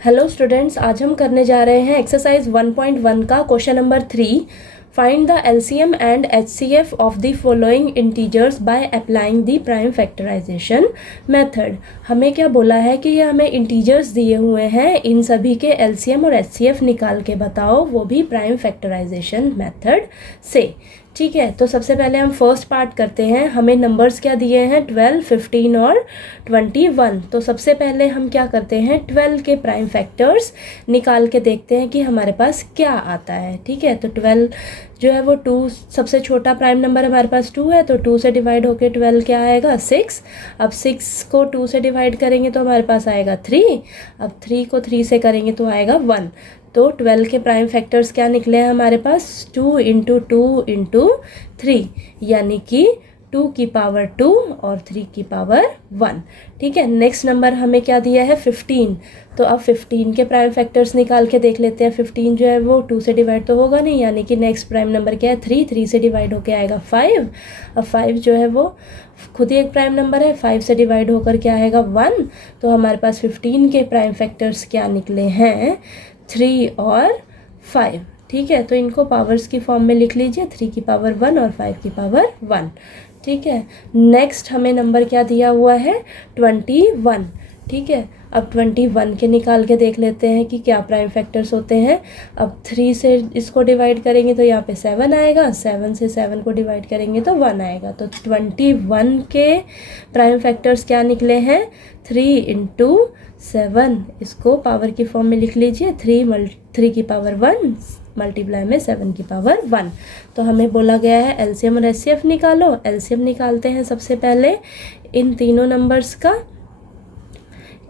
Hello students, आज हम करने जा रहे हैं एक्सरसाइज 1.1 का question number 3। Find the LCM and HCF of the following integers by applying the prime factorisation method. हमें क्या बोला है कि ये हमें इंटीजर्स दिए हुए हैं, इन सभी के एलसीएम और एचसीएफ निकाल के बताओ, वो भी प्राइम फैक्टराइजेशन मेथड से। ठीक है, तो सबसे पहले हम फर्स्ट पार्ट करते हैं। हमें नंबर्स क्या दिए हैं, 12, 15 और 21। तो सबसे पहले हम क्या करते हैं, 12 के प्राइम फैक्टर्स निकाल के देखते हैं कि हमारे पास क्या आता है। ठीक है, तो 12 जो है वो 2 सबसे छोटा प्राइम नंबर हमारे पास 2 है, तो 2 से डिवाइड होके 12 क्या आएगा, 6। अब 6 को 2 से डिवाइड करेंगे तो हमारे पास आएगा 3। अब 3 को 3 से करेंगे तो आएगा 1। तो 12 के प्राइम फैक्टर्स क्या निकले हैं हमारे पास, 2 इंटू 2 इंटू 3, यानी कि 2 की पावर 2 और 3 की पावर 1। ठीक है, नेक्स्ट नंबर हमें क्या दिया है, 15। तो अब 15 के प्राइम फैक्टर्स निकाल के देख लेते हैं। 15 जो है वो 2 से डिवाइड तो होगा नहीं, यानी कि नेक्स्ट प्राइम नंबर क्या है, 3 से डिवाइड होके आएगा 5। अब 5 जो है वो खुद ही एक प्राइम नंबर है, 5 से डिवाइड होकर क्या आएगा, 1। तो हमारे पास 15 के प्राइम फैक्टर्स क्या निकले हैं, 3 और 5। ठीक है, तो इनको पावर्स की फॉर्म में लिख लीजिए, 3 की पावर 1 और 5 की पावर 1। ठीक है, नेक्स्ट हमें नंबर क्या दिया हुआ है, 21। ठीक है, अब 21 के निकाल के देख लेते हैं कि क्या प्राइम फैक्टर्स होते हैं। अब 3 से इसको डिवाइड करेंगे तो यहाँ पे 7 आएगा, 7 से 7 को डिवाइड करेंगे तो 1 आएगा। तो 21 के प्राइम फैक्टर्स क्या निकले हैं, 3 इंटू 7, इसको पावर की फॉर्म में लिख लीजिए, 3 की पावर 1 मल्टीप्लाई में 7 की पावर 1। तो हमें बोला गया है एलसीएम और एचसीएफ निकालो। एलसीएम निकालते हैं सबसे पहले इन तीनों नंबर्स का।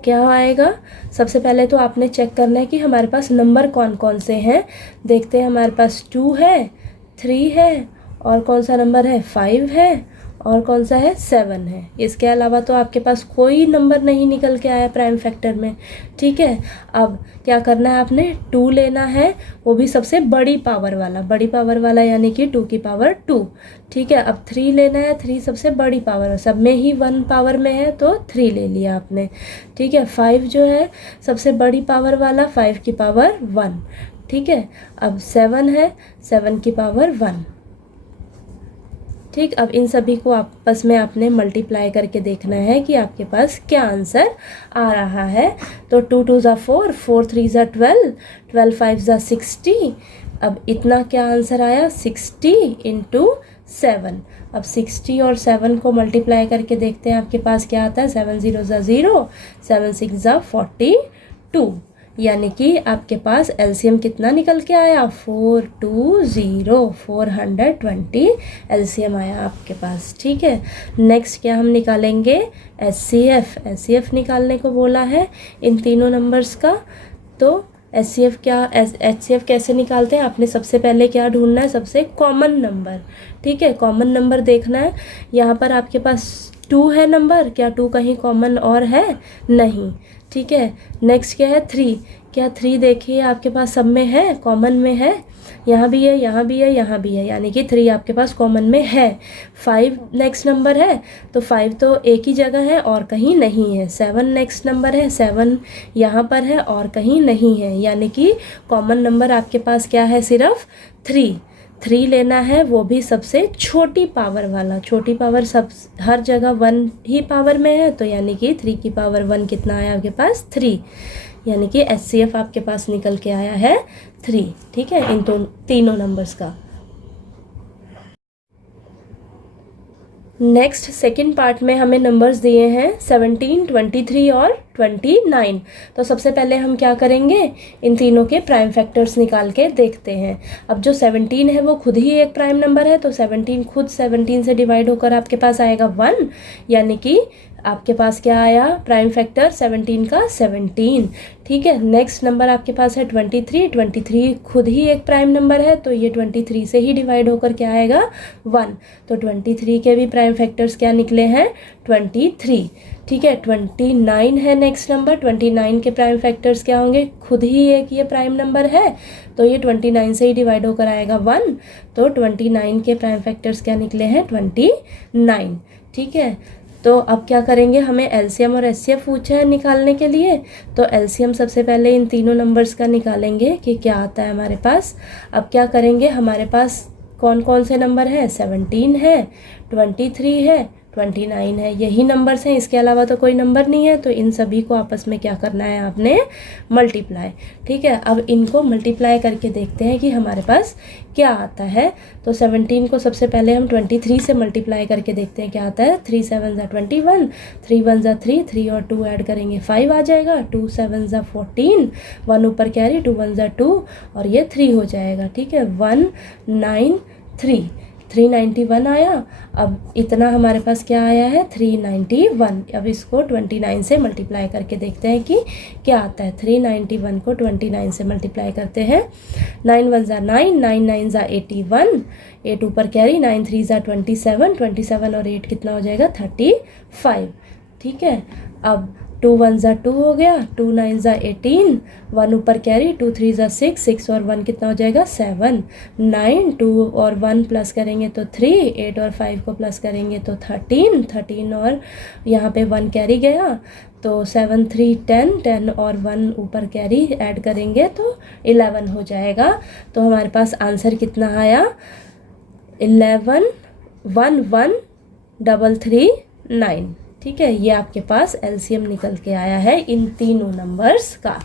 क्या आएगा, सबसे पहले तो आपने चेक करना है कि हमारे पास नंबर कौन कौन से हैं। देखते हैं, हमारे पास 2 है, 3 है, और कौन सा नंबर है, 5 है, और कौन सा है, 7 है। इसके अलावा तो आपके पास कोई नंबर नहीं निकल के आया प्राइम फैक्टर में। ठीक है, अब क्या करना है, आपने 2 लेना है, वो भी सबसे बड़ी पावर वाला यानी कि 2 की पावर 2। ठीक है, अब 3 लेना है, 3 सबसे बड़ी पावर, सब में ही 1 पावर में है तो 3 ले लिया आपने। ठीक है, 5 जो है सबसे बड़ी पावर वाला, 5 की पावर 1। ठीक है, अब 7 है, 7 की पावर 1। ठीक, अब इन सभी को आपस में आपने मल्टीप्लाई करके देखना है कि आपके पास क्या आंसर आ रहा है। तो 2 2 ज़ा 4, 4 3 ज़ा 12, 12 5 ज़ा 60। अब इतना क्या आंसर आया, 60 इंटू 7। अब 60 और 7 को मल्टीप्लाई करके देखते हैं आपके पास क्या आता है, 7 0 ज़ा 0, 7 6 ज़ा 42, यानी कि आपके पास एलसीएम कितना निकल के आया, 420, 420 एलसीएम आया आपके पास। ठीक है, नेक्स्ट क्या हम निकालेंगे, एचसीएफ निकालने को बोला है इन तीनों नंबर्स का। तो एचसीएफ कैसे निकालते हैं, आपने सबसे पहले क्या ढूंढना है, सबसे कॉमन नंबर। ठीक है, कॉमन नंबर देखना है। यहाँ पर आपके पास 2 है नंबर, क्या 2 कहीं कॉमन और है, नहीं। ठीक है, नेक्स्ट क्या है, 3, क्या 3 देखिए आपके पास सब में है, कॉमन में है, यहाँ भी है, यहाँ भी है, यहाँ भी है, यानी कि 3 आपके पास कॉमन में है। 5 नेक्स्ट नंबर है, तो 5 तो एक ही जगह है और कहीं नहीं है। 7 नेक्स्ट नंबर है, 7 यहाँ पर है और कहीं नहीं है, यानी कि कॉमन नंबर आपके पास क्या है, सिर्फ 3 लेना है, वो भी सबसे छोटी पावर वाला। छोटी पावर सब हर जगह 1 ही पावर में है, तो यानी कि 3 की पावर 1 कितना आया आपके पास, 3, यानी कि एचसीएफ आपके पास निकल के आया है 3। ठीक है, इन तीनों नंबर्स का। नेक्स्ट सेकंड पार्ट में हमें नंबर्स दिए हैं 17, 23 और 29। तो सबसे पहले हम क्या करेंगे, इन तीनों के प्राइम फैक्टर्स निकाल के देखते हैं। अब जो 17 है वो खुद ही एक प्राइम नंबर है, तो 17 खुद 17 से डिवाइड होकर आपके पास आएगा 1, यानी कि आपके पास क्या आया, प्राइम फैक्टर 17 का 17। ठीक है, नेक्स्ट नंबर आपके पास है 23 खुद ही एक प्राइम नंबर है, तो ये 23 से ही डिवाइड होकर क्या आएगा, 1। तो 23 के भी प्राइम फैक्टर्स क्या निकले हैं, 23। ठीक है, 29 है नेक्स्ट नंबर, 29 के प्राइम फैक्टर्स क्या होंगे, खुद ही एक ये प्राइम नंबर है, तो ये 29 से ही डिवाइड होकर आएगा 1। तो 29 के प्राइम फैक्टर्स क्या निकले हैं, 29। ठीक है, तो अब क्या करेंगे, हमें एलसीएम और एचसीएफ पूछा है निकालने के लिए, तो एलसीएम सबसे पहले इन तीनों नंबर्स का निकालेंगे कि क्या आता है हमारे पास। अब क्या करेंगे, हमारे पास कौन कौन से नंबर हैं, 17 है, 23 है, 29 है, यही नंबर्स हैं, इसके अलावा तो कोई नंबर नहीं है। तो इन सभी को आपस में क्या करना है आपने, मल्टीप्लाई। ठीक है, अब इनको मल्टीप्लाई करके देखते हैं कि हमारे पास क्या आता है। तो 17 को सबसे पहले हम 23 से मल्टीप्लाई करके देखते हैं क्या आता है। 3 7 ज़ा 21, 3 1 ज़ा 3, 3 और 2 ऐड करेंगे 5 आ जाएगा, 2 7 ज़ा 14, 1 ऊपर कैरी, 2 1 ज़ा 2 और ये 3 हो जाएगा। ठीक है, 193, 391 आया। अब इतना हमारे पास क्या आया है, 391। अब इसको 29 से मल्टीप्लाई करके देखते हैं कि क्या आता है। 391 को 29 से मल्टीप्लाई करते हैं, 9 1 ज़ा 9, 9 9 ज़ा 81, 8 ऊपर कैरी, 9 3 ज़ा 27, 27 और 8 कितना हो जाएगा, 35। ठीक है, अब 2 1 ज़ा 2 हो गया, 2 9 ज़ा 18, 1 ऊपर कैरी, 2 3 ज़ा 6, 6 और 1 कितना हो जाएगा, 7, 9, 2 और 1 प्लस करेंगे तो 3, 8 और 5 को प्लस करेंगे तो 13, 13 और यहाँ पे 1 कैरी गया तो 7 3 10, 10 और 1 ऊपर कैरी ऐड करेंगे तो 11 हो जाएगा। तो हमारे पास आंसर कितना आया, 11 1 1 3 3 9। ठीक है, ये आपके पास एलसीएम निकल के आया है इन तीनों नंबर्स का।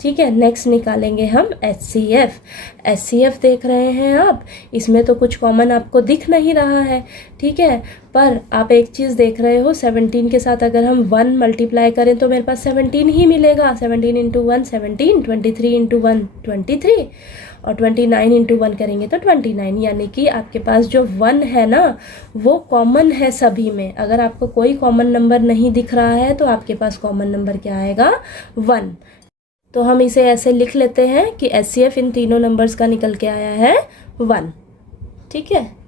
ठीक है, नेक्स्ट निकालेंगे हम एचसीएफ। एचसीएफ देख रहे हैं आप, इसमें तो कुछ कॉमन आपको दिख नहीं रहा है। ठीक है, पर आप एक चीज़ देख रहे हो, 17 के साथ अगर हम 1 मल्टीप्लाई करें तो मेरे पास 17 ही मिलेगा। 17 इंटू 1 17, 23 इंटू 1 23 और 29 इंटू 1 करेंगे तो 29। यानी कि आपके पास जो 1 है ना वो कॉमन है सभी में। अगर आपको कोई कॉमन नंबर नहीं दिख रहा है तो आपके पास कॉमन नंबर क्या आएगा, 1। तो हम इसे ऐसे लिख लेते हैं कि एचसीएफ इन तीनों नंबर्स का निकल के आया है 1। ठीक है।